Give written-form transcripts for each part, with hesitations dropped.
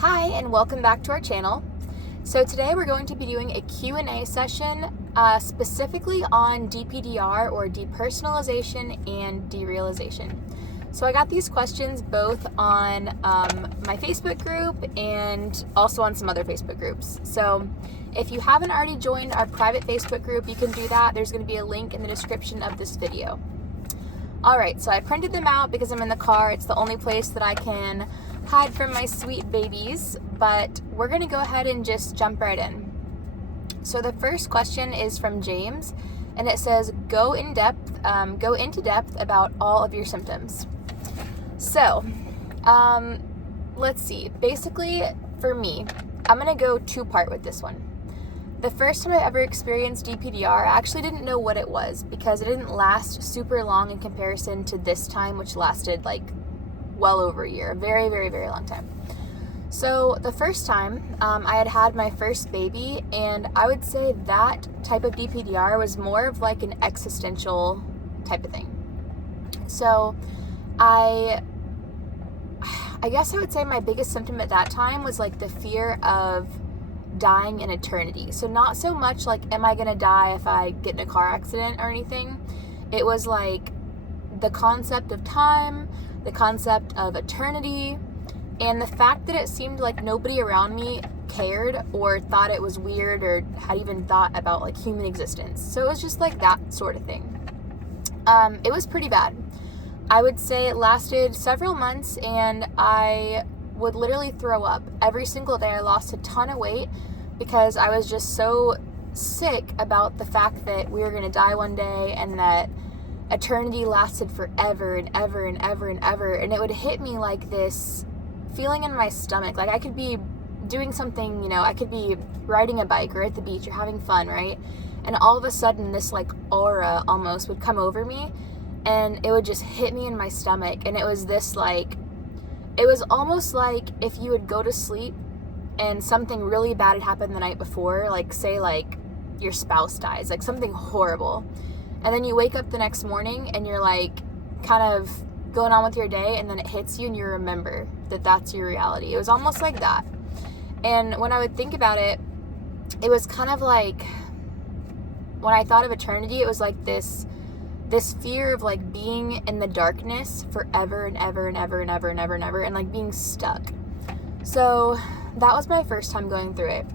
Hi, and welcome back to our channel. So today we're going to be doing a Q&A session specifically on DPDR, or depersonalization and derealization. So I got these questions both on my Facebook group and also on some other Facebook groups. So if you haven't already joined our private Facebook group, you can do that. There's going to be a link in the description of this video. Alright, so I printed them out because I'm in the car. It's the only place that I can hide from my sweet babies, but we're going to go ahead and just jump right in. So the first question is from James, and it says, go into depth about all of your symptoms. So, let's see. Basically, for me, I'm going to go two-part with this one. The first time I ever experienced DPDR, I actually didn't know what it was because it didn't last super long in comparison to this time, which lasted like well over a year. A very, very, very long time. So the first time I had my first baby, and I would say that type of DPDR was more of like an existential type of thing. So I guess I would say my biggest symptom at that time was like the fear of dying in eternity. So not so much like, am I gonna die if I get in a car accident or anything? It was like the concept of time, the concept of eternity, and the fact that it seemed like nobody around me cared or thought it was weird or had even thought about like human existence. So it was just like that sort of thing. It was pretty bad. I would say it lasted several months, and I would literally throw up every single day. I lost a ton of weight because I was just so sick about the fact that we were going to die one day and that eternity lasted forever and ever and ever and ever. And it would hit me like this feeling in my stomach. Like I could be doing something, I could be riding a bike or at the beach or having fun, right? And all of a sudden this like aura almost would come over me, and it would just hit me in my stomach. And it was this like, it was almost like if you would go to sleep and something really bad had happened the night before, like say like your spouse dies, like something horrible. And then you wake up the next morning and you're like kind of going on with your day, and then it hits you and you remember that that's your reality. It was almost like that. And when I would think about it, it was kind of like, when I thought of eternity, it was like this fear of like being in the darkness forever and ever and ever and ever and ever and ever, and like being stuck. So that was my first time going through it.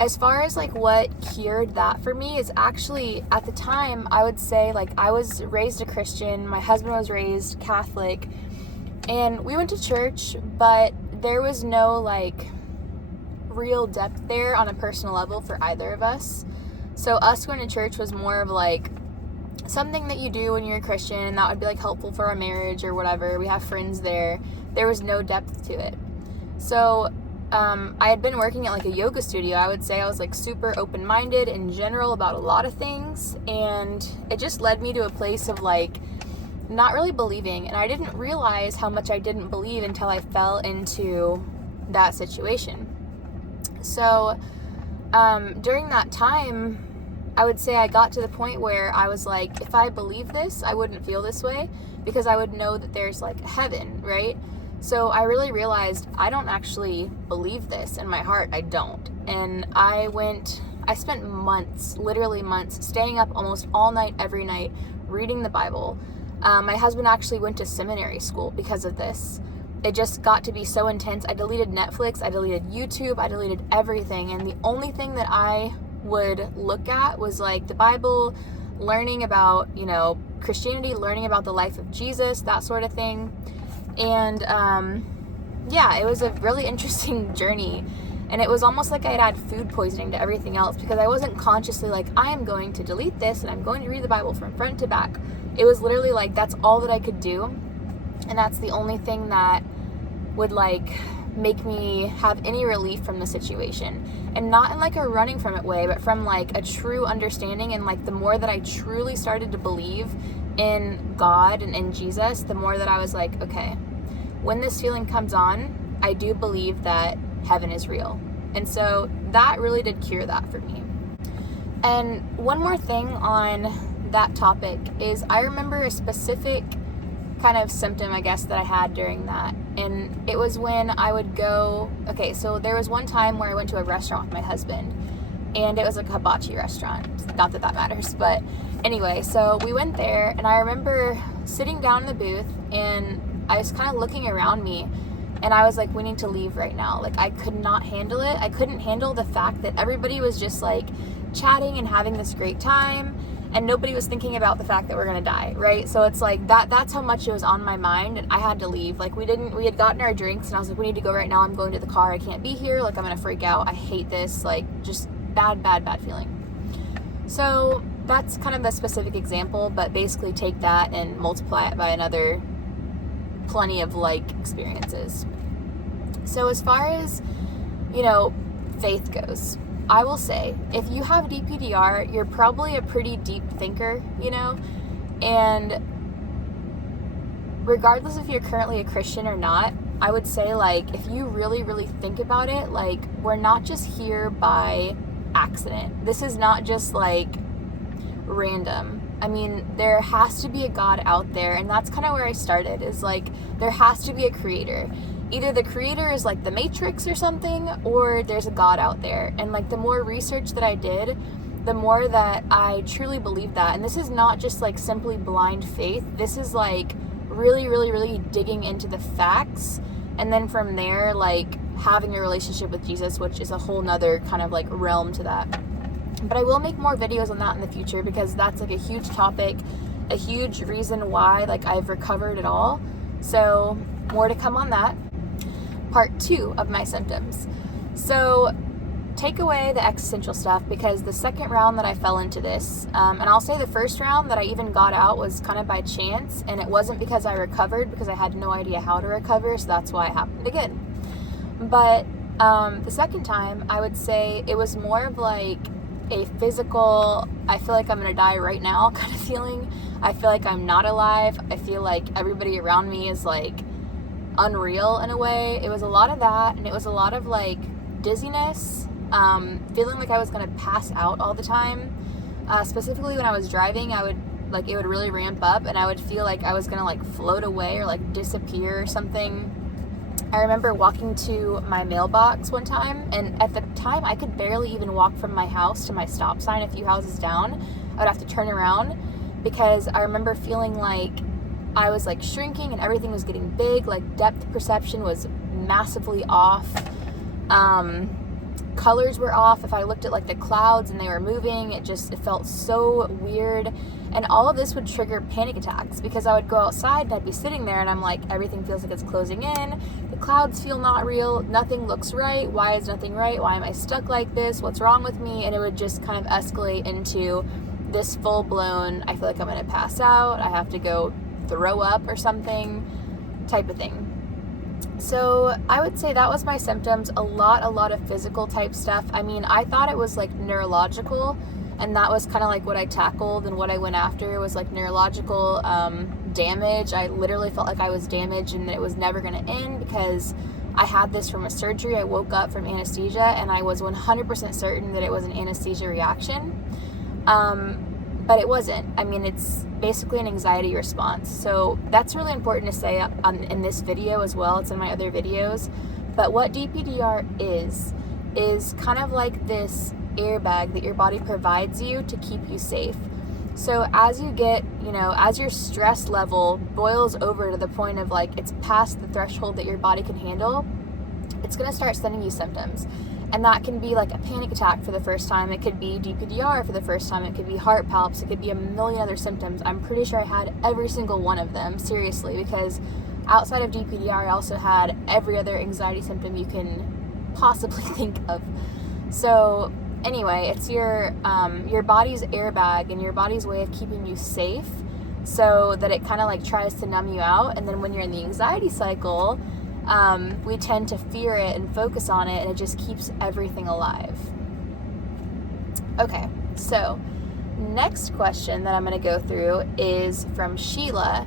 As far as like what cured that for me is actually, at the time, I would say like I was raised a Christian, my husband was raised Catholic, and we went to church, but there was no like real depth there on a personal level for either of us. So us going to church was more of like something that you do when you're a Christian, and that would be like helpful for our marriage or whatever. We have friends there. There was no depth to it. So I had been working at like a yoga studio. I would say I was like super open-minded in general about a lot of things, and it just led me to a place of like not really believing. And I didn't realize how much I didn't believe until I fell into that situation. So during that time, I would say I got to the point where I was like, if I believe this, I wouldn't feel this way, because I would know that there's like heaven, right? So I really realized I don't actually believe this in my heart. I don't. And I spent months, literally months, staying up almost all night, every night, reading the Bible. My husband actually went to seminary school because of this. It just got to be so intense. I deleted Netflix, I deleted YouTube, I deleted everything. And the only thing that I would look at was like the Bible, learning about, Christianity, learning about the life of Jesus, that sort of thing. And yeah, it was a really interesting journey, and it was almost like I had food poisoning to everything else, because I wasn't consciously like, I am going to delete this and I'm going to read the Bible from front to back. It was literally like that's all that I could do, and that's the only thing that would like make me have any relief from the situation. And not in like a running from it way, but from like a true understanding. And like the more that I truly started to believe in God and in Jesus, the more that I was like, okay, when this feeling comes on, I do believe that heaven is real. And so that really did cure that for me. And one more thing on that topic is I remember a specific kind of symptom, I guess, that I had during that. And it was when I would go, okay, so there was one time where I went to a restaurant with my husband, and it was like a hibachi restaurant. Not that that matters, but anyway, so we went there, and I remember sitting down in the booth, and I was kind of looking around me, and I was like, we need to leave right now. Like, I could not handle it. I couldn't handle the fact that everybody was just like chatting and having this great time, and nobody was thinking about the fact that we're gonna die, right? So it's like that's how much it was on my mind, and I had to leave. Like, we had gotten our drinks, and I was like, we need to go right now. I'm going to the car. I can't be here. Like, I'm gonna freak out. I hate this. Like, just bad feeling. So that's kind of a specific example, but basically take that and multiply it by another plenty of like experiences. So as far as, faith goes, I will say, if you have DPDR, you're probably a pretty deep thinker, and regardless if you're currently a Christian or not, I would say, like, if you really, really think about it, like, we're not just here by accident. This is not just like random. I mean, there has to be a God out there, and that's kind of where I started, is like, there has to be a creator. Either the creator is like the Matrix or something, or there's a God out there. And like, the more research that I did, the more that I truly believe that. And this is not just like simply blind faith. This is like really, really, really digging into the facts, and then from there, like, having a relationship with Jesus, which is a whole nother kind of like realm to that. But I will make more videos on that in the future, because that's like a huge topic, a huge reason why like I've recovered it all. So more to come on that. Part 2 of my symptoms. So take away the existential stuff, because the second round that I fell into this, and I'll say the first round that I even got out was kind of by chance, and it wasn't because I recovered, because I had no idea how to recover, so that's why it happened again. But the second time, I would say it was more of like a physical, I feel like I'm gonna die right now kind of feeling. I feel like I'm not alive. I feel like everybody around me is like unreal in a way. It was a lot of that, and it was a lot of like dizziness, feeling like I was gonna pass out all the time. Specifically when I was driving, it would really ramp up, and I would feel like I was gonna like float away or like disappear or something. I remember walking to my mailbox one time, and at the time I could barely even walk from my house to my stop sign a few houses down. I would have to turn around, because I remember feeling like I was like shrinking and everything was getting big. Like, depth perception was massively off. Colors were off. If I looked at like the clouds and they were moving, it felt so weird. And all of this would trigger panic attacks, because I would go outside and I'd be sitting there and I'm like, everything feels like it's closing in. The clouds feel not real. Nothing looks right. Why is nothing right? Why am I stuck like this? What's wrong with me? And it would just kind of escalate into this full-blown, I feel like I'm going to pass out. I have to go throw up or something type of thing. So I would say that was my symptoms. A lot of physical type stuff. I mean, I thought it was like neurological, and that was kind of like what I tackled, and what I went after was like neurological damage. I literally felt like I was damaged and that it was never going to end, because I had this from a surgery. I woke up from anesthesia, and I was 100% certain that it was an anesthesia reaction. But it wasn't. I mean, it's basically an anxiety response. So that's really important to say in this video as well. It's in my other videos. But what DPDR is kind of like this airbag that your body provides you to keep you safe. So as you get, as your stress level boils over to the point of like it's past the threshold that your body can handle, it's going to start sending you symptoms. And that can be like a panic attack for the first time. It could be DPDR for the first time. It could be heart palps. It could be a million other symptoms. I'm pretty sure I had every single one of them, seriously, because outside of DPDR, I also had every other anxiety symptom you can possibly think of. So anyway, it's your body's airbag and your body's way of keeping you safe, so that it kind of like tries to numb you out. And then when you're in the anxiety cycle, we tend to fear it and focus on it, and it just keeps everything alive. Okay, so next question that I'm going to go through is from Sheila,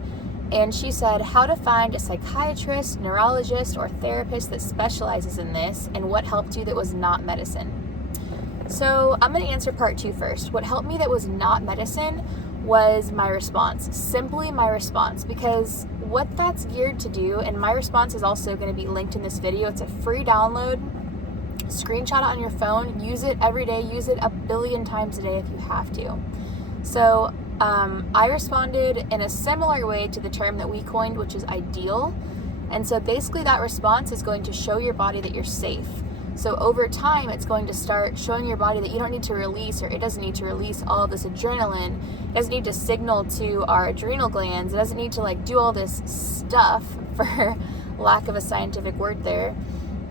and she said, how to find a psychiatrist, neurologist, or therapist that specializes in this, and what helped you that was not medicine. So I'm going to answer part 2 first. What helped me that was not medicine was my response. Simply my response, because what that's geared to do, and my response is also going to be linked in this video. It's a free download. Screenshot it on your phone. Use it every day. Use it 1 billion times a day if you have to. So I responded in a similar way to the term that we coined, which is ideal. And so basically that response is going to show your body that you're safe. So over time, it's going to start showing your body that you don't need to release, or it doesn't need to release all of this adrenaline. It doesn't need to signal to our adrenal glands. It doesn't need to like do all this stuff, for lack of a scientific word there,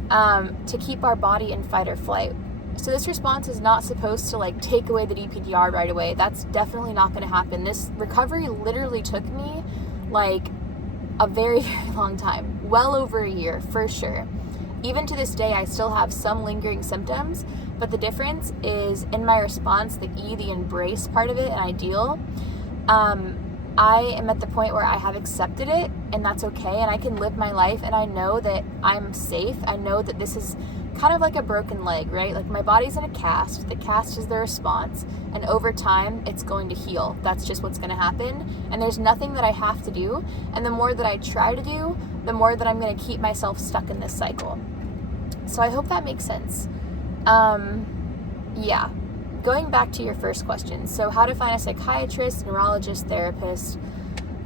to keep our body in fight or flight. So this response is not supposed to like take away the DPDR right away. That's definitely not going to happen. This recovery literally took me like a very, very long time, well over a year for sure. Even to this day, I still have some lingering symptoms, but the difference is in my response, the E, the embrace part of it, and ideal. I am at the point where I have accepted it, and that's okay, and I can live my life, and I know that I'm safe. I know that this is kind of like a broken leg, right? Like my body's in a cast. The cast is the response, and over time, it's going to heal. That's just what's going to happen, and there's nothing that I have to do, and the more that I try to do, the more that I'm going to keep myself stuck in this cycle. So I hope that makes sense. Yeah. Going back to your first question. So how to find a psychiatrist, neurologist, therapist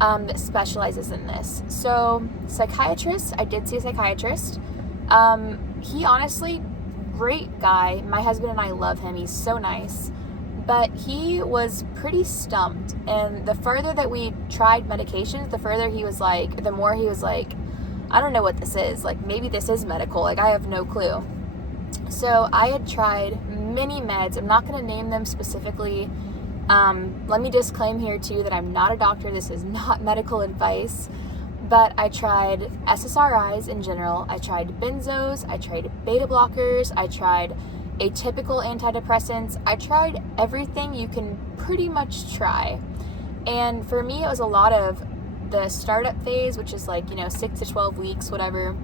that specializes in this. So psychiatrist, I did see a psychiatrist. He honestly, great guy. My husband and I love him. He's so nice. But he was pretty stumped. And the further that we tried medications, the further he was like, the more he was like, I don't know what this is. Like, maybe this is medical. Like, I have no clue. So I had tried many meds. I'm not going to name them specifically. Let me disclaim here, too, that I'm not a doctor. This is not medical advice. But I tried SSRIs in general. I tried benzos. I tried beta blockers. I tried atypical antidepressants. I tried everything you can pretty much try. And for me, it was a lot of the startup phase, which is like, 6 to 12 weeks, whatever,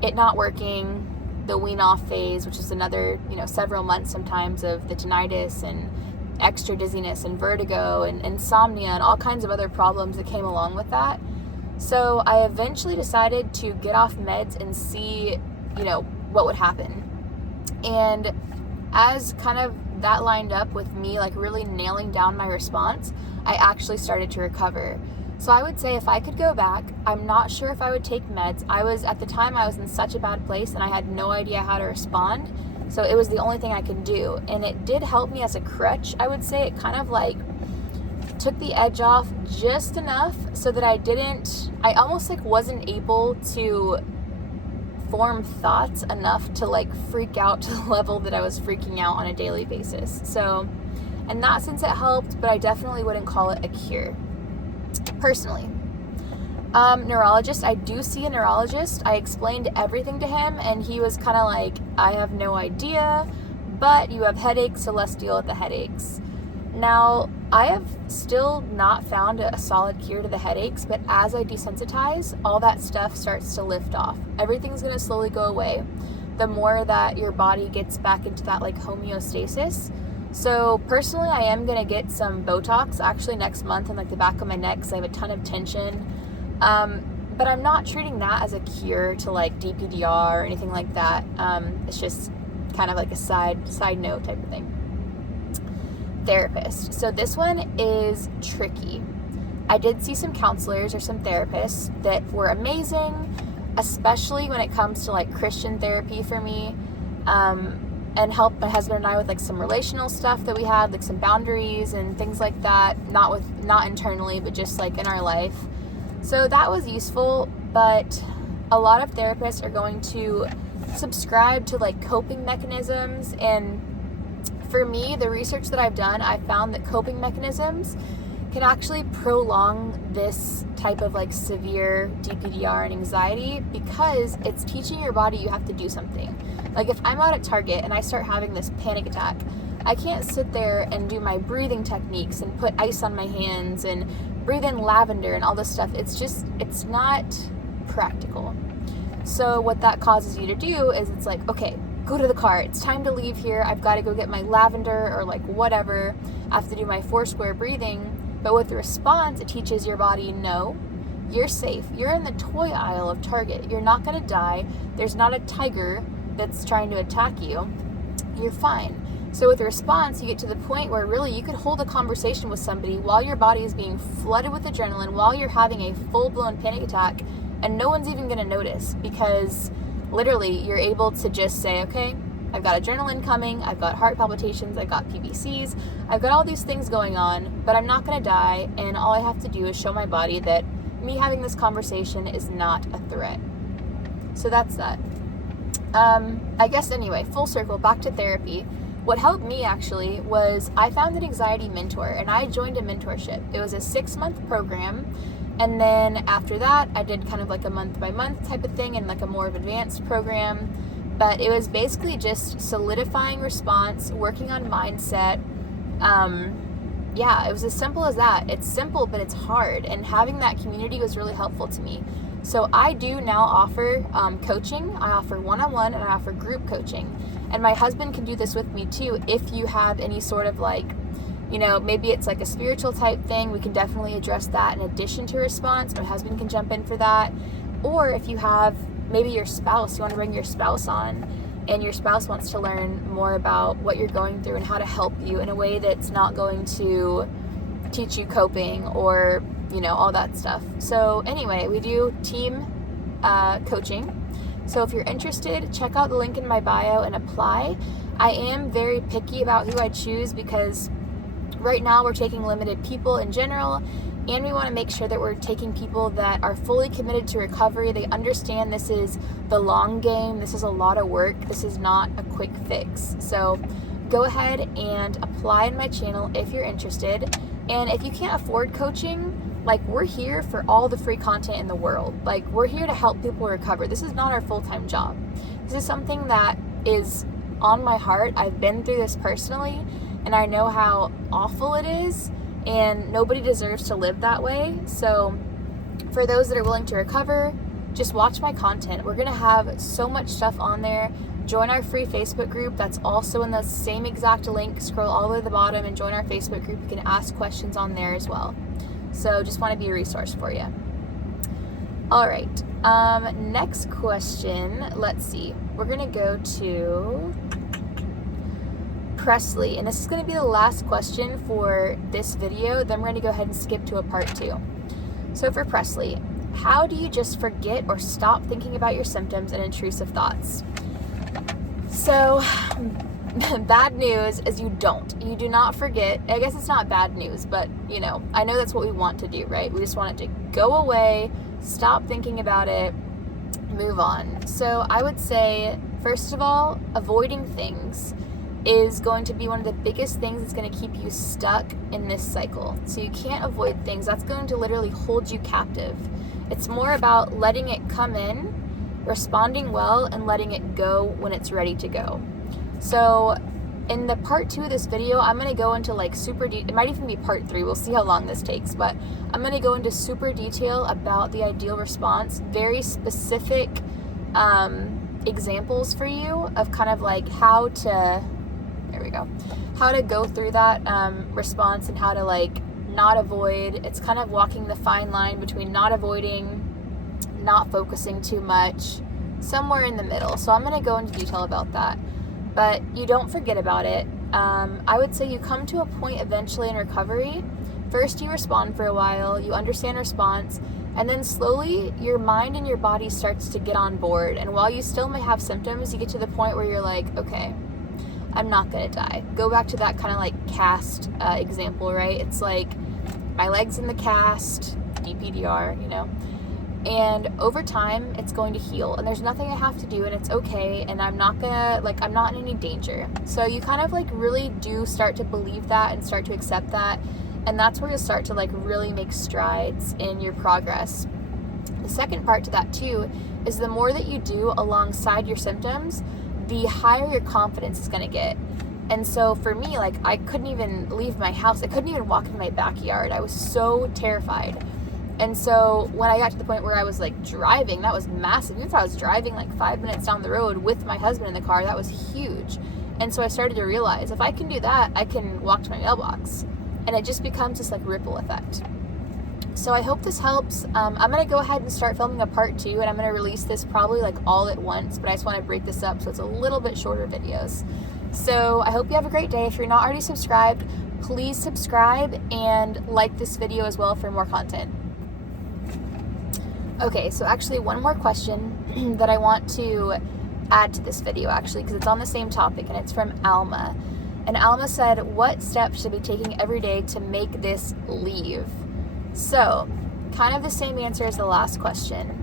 it not working, the wean off phase, which is another, several months sometimes of the tinnitus and extra dizziness and vertigo and insomnia and all kinds of other problems that came along with that. So I eventually decided to get off meds and see, what would happen. And as kind of that lined up with me, like really nailing down my response, I actually started to recover. So I would say if I could go back, I'm not sure if I would take meds. At the time I was in such a bad place and I had no idea how to respond. So it was the only thing I could do. And it did help me as a crutch. I would say it kind of like took the edge off just enough so that I almost like wasn't able to form thoughts enough to like freak out to the level that I was freaking out on a daily basis. So in that sense it helped, but I definitely wouldn't call it a cure. Personally. Neurologist, I do see a neurologist. I explained everything to him and he was kind of like, I have no idea, but you have headaches, so let's deal with the headaches. Now, I have still not found a solid cure to the headaches, but as I desensitize, all that stuff starts to lift off. Everything's going to slowly go away the more that your body gets back into that like homeostasis. So personally, I am going to get some Botox actually next month in like the back of my neck because I have a ton of tension. But I'm not treating that as a cure to like DPDR or anything like that. It's just kind of like a side note type of thing. Therapist. So this one is tricky. I did see some counselors or some therapists that were amazing, especially when it comes to like Christian therapy for me. And helped my husband and I with like some relational stuff that we had, like some boundaries and things like that, not internally, but just like in our life. So that was useful, but a lot of therapists are going to subscribe to like coping mechanisms. And for me, the research that I've done, I found that coping mechanisms can actually prolong this type of like severe DPDR and anxiety because it's teaching your body you have to do something. Like if I'm out at Target and I start having this panic attack, I can't sit there and do my breathing techniques and put ice on my hands and breathe in lavender and all this stuff. It's not practical. So what that causes you to do is it's like, okay, go to the car. It's time to leave here. I've got to go get my lavender or like whatever. I have to do my 4 square breathing. But with the response, it teaches your body, no, you're safe. You're in the toy aisle of Target. You're not going to die. There's not a tiger that's trying to attack you. You're fine. So with the response, you get to the point where really you could hold a conversation with somebody while your body is being flooded with adrenaline, while you're having a full-blown panic attack, and no one's even going to notice, because literally you're able to just say, okay, I've got adrenaline coming, I've got heart palpitations, I've got PVCs, I've got all these things going on, but I'm not going to die, and all I have to do is show my body that me having this conversation is not a threat. So that's that. I guess anyway, full circle, back to therapy. What helped me actually was I found an anxiety mentor, and I joined a mentorship. It was a 6-month program, and then after that I did kind of like a month-by-month type of thing and like a more of advanced program. But it was basically just solidifying response, working on mindset. It was as simple as that. It's simple, but it's hard, and having that community was really helpful to me. So I do now offer coaching. I offer one-on-one, and I offer group coaching. And my husband can do this with me too. If you have any sort of like, maybe it's like a spiritual type thing, we can definitely address that in addition to response. My husband can jump in for that. Or if you have maybe your spouse, you want to bring your spouse on, and your spouse wants to learn more about what you're going through and how to help you in a way that's not going to teach you coping or, all that stuff. So anyway, we do team coaching. So if you're interested, check out the link in my bio and apply. I am very picky about who I choose because right now we're taking limited people in general, and we want to make sure that we're taking people that are fully committed to recovery. They understand this is the long game. This is a lot of work. This is not a quick fix. So go ahead and apply in my channel if you're interested. And if you can't afford coaching, we're here for all the free content in the world. We're here to help people recover. This is not our full-time job. This is something that is on my heart. I've been through this personally, and I know how awful it is, and nobody deserves to live that way. So for those that are willing to recover, just watch my content. We're going to have so much stuff on there. Join our free Facebook group. That's also in the same exact link. Scroll all the way to the bottom and join our Facebook group. You can ask questions on there as well. So just want to be a resource for you. All right. Next question. Let's see. We're going to go to Presley, and this is going to be the last question for this video. Then we're going to go ahead and skip to a part 2. So for Presley, how do you just forget or stop thinking about your symptoms and intrusive thoughts? So bad news is you don't. You do not forget. I guess it's not bad news, but I know that's what we want to do, right? We just want it to go away, stop thinking about it, move on. So I would say, first of all, avoiding things is going to be one of the biggest things that's going to keep you stuck in this cycle. So you can't avoid things. That's going to literally hold you captive. It's more about letting it come in, responding well, and letting it go when it's ready to go. So in the part 2 of this video, I'm going to go into super it might even be part 3. We'll see how long this takes, but I'm going to go into super detail about the ideal response, very specific examples for you of kind of how to, how to go through that response and how to not avoid. It's kind of walking the fine line between not avoiding, not focusing too much, somewhere in the middle. So I'm going to go into detail about that. But you don't forget about it. I would say you come to a point eventually in recovery. First, you respond for a while, you understand response, and then slowly your mind and your body starts to get on board. And while you still may have symptoms, you get to the point where you're like, okay, I'm not gonna die. Go back to that kind of cast example, right? It's my leg's in the cast, DPDR, and over time it's going to heal, and there's nothing I have to do, and it's okay, and I'm not gonna I'm not in any danger. So you kind of really do start to believe that and start to accept that, and that's where you'll start to really make strides in your progress. The second part to that too is the more that you do alongside your symptoms, the higher your confidence is going to get. And so for me, I couldn't even leave my house. I couldn't even walk in my backyard. I was so terrified. And so when I got to the point where I was driving, that was massive. Even if I was driving 5 minutes down the road with my husband in the car, that was huge. And so I started to realize if I can do that, I can walk to my mailbox. and it just becomes this like ripple effect. So I hope this helps. I'm going to go ahead and start filming a part 2, and I'm going to release this probably like all at once, but I just want to break this up so it's a little bit shorter videos. So I hope you have a great day. If you're not already subscribed, please subscribe and like this video as well for more content. Okay, so actually one more question that I want to add to this video actually, because it's on the same topic, and it's from Alma. And Alma said, what steps should I be taking every day to make this leave? So, kind of the same answer as the last question.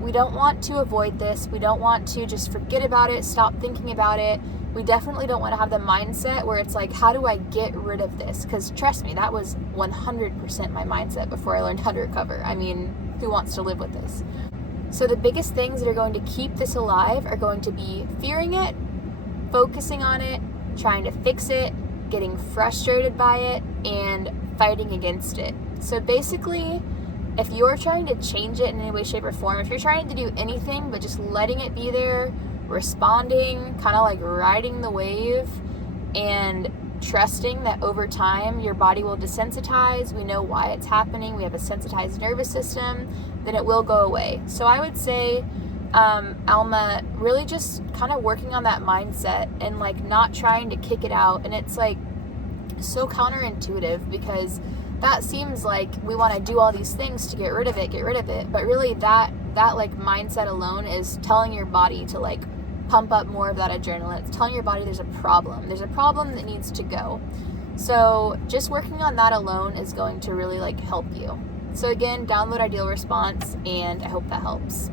We don't want to avoid this. We don't want to just forget about it, stop thinking about it. We definitely don't want to have the mindset where it's like, how do I get rid of this? Because trust me, that was 100% my mindset before I learned how to recover. I mean, who wants to live with this? So the biggest things that are going to keep this alive are going to be fearing it, focusing on it, trying to fix it, getting frustrated by it, and fighting against it. So basically, if you're trying to change it in any way, shape, or form, if you're trying to do anything but just letting it be there, responding, kind of like riding the wave, and trusting that over time your body will desensitize, we know why it's happening, we have a sensitized nervous system, then it will go away. So I would say, Alma, really just kind of working on that mindset and like not trying to kick it out. And it's like so counterintuitive, because that seems like we want to do all these things to get rid of it, but really that like mindset alone is telling your body to like pump up more of that adrenaline. It's telling your body there's a problem that needs to go. So just working on that alone is going to really like help you. So again, download Ideal Response, and I hope that helps.